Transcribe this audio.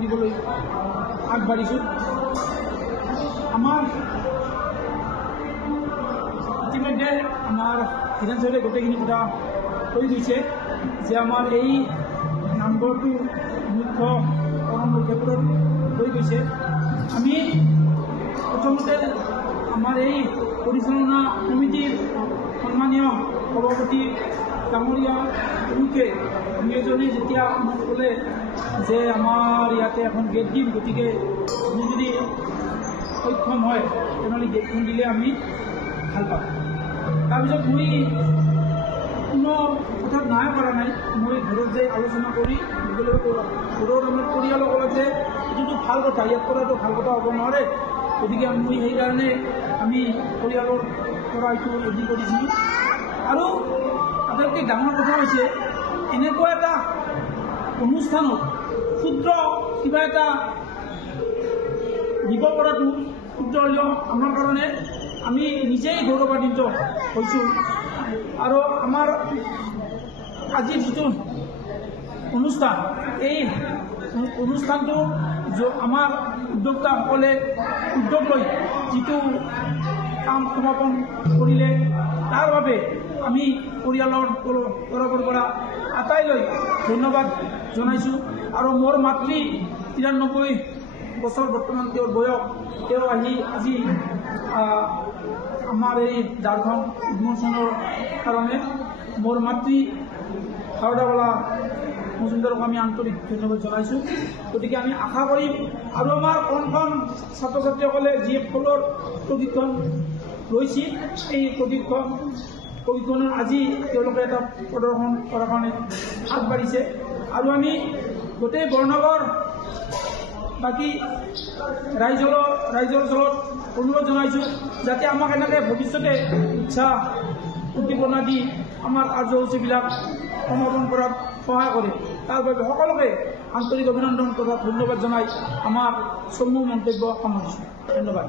দিবলৈ আগবাঢ়িছোঁ। আমাৰ ইতিমধ্যে আমাৰ বিধানসভালৈ গোটেইখিনি কথা হৈ গৈছে যে আমাৰ এই নামঘৰটো মুখ্য ক্ষেত্ৰত হৈ গৈছে। আমি প্ৰথমতে আমাৰ এই পৰিচালনা কমিটিৰ সন্মানীয় সভাপতি ডাঙৰীয়া লোকে নিয়োজনে যেতিয়া মোক ক'লে যে আমাৰ ইয়াতে এখন গেট দিম, গতিকে আমি যদি সক্ষম হয় তেনেহ'লে গেটখন দিলে আমি ভাল পাম। তাৰপিছত মই কোনো কথাত নাই কৰা নাই, মই ঘৰত যাই আলোচনা কৰি ঘৰৰ আমাৰ পৰিয়ালৰ ক'লে যে এইটোতো ভাল কথা, ইয়াত কৰাটো ভাল কথা হ'ব নোৱাৰে, গতিকে মই সেইকাৰণে আমি পৰিয়ালৰ পৰা এইটো ৰেডি কৰিছিলোঁ। আৰু আটাইতকৈ ডাঙৰ কথা হৈছে এনেকুৱা এটা অনুষ্ঠানত ক্ষুদ্ৰ কিবা এটা দিব পৰাটো ক্ষুদ্ৰ হ'লেও আমাৰ কাৰণে আমি নিজেই গৌৰৱান্বিত হৈছোঁ। আৰু আমাৰ আজিৰ যিটো অনুষ্ঠান, এই অনুষ্ঠানটো আমাৰ উদ্যোক্তাসকলে উদ্যোগ লৈ যিটো কাম সমাপন কৰিলে তাৰ বাবে আমি পৰিয়ালৰ তৰফৰ পৰা আটাইলৈ ধন্যবাদ জনাইছোঁ। আৰু মোৰ মাতৃ 93 বছৰ বৰ্তমান তেওঁৰ বয়স, তেওঁ আহি আজি আমাৰ এই দ্বাৰখন উন্মোচনৰ কাৰণে মোৰ মাতৃ খাৰদাৱালা মজুমদাৰক আমি আন্তৰিক ধন্যবাদ জনাইছোঁ। গতিকে আমি আশা কৰিম আৰু আমাৰ কণ ছাত্ৰ ছাত্ৰীসকলে যি ফুলৰ প্ৰশিক্ষণ লৈছে, এই প্ৰশিক্ষণৰ আজি তেওঁলোকে এটা প্ৰদৰ্শন কৰাৰ কাৰণে আগবাঢ়িছে। আৰু আমি গোটেই বৰনগৰ বাকী ৰাইজৰ ওচৰত অনুৰোধ জনাইছোঁ যাতে আমাক এনেকৈ ভৱিষ্যতে উৎসাহ উদ্দীপনা দি আমাৰ কাৰ্যসূচীবিলাক সমাপন কৰাত সহায় কৰে। তাৰ বাবে সকলোকে আন্তৰিক অভিনন্দন তথা ধন্যবাদ জনাই আমাৰ চমু মন্তব্য সামৰিছোঁ। ধন্যবাদ।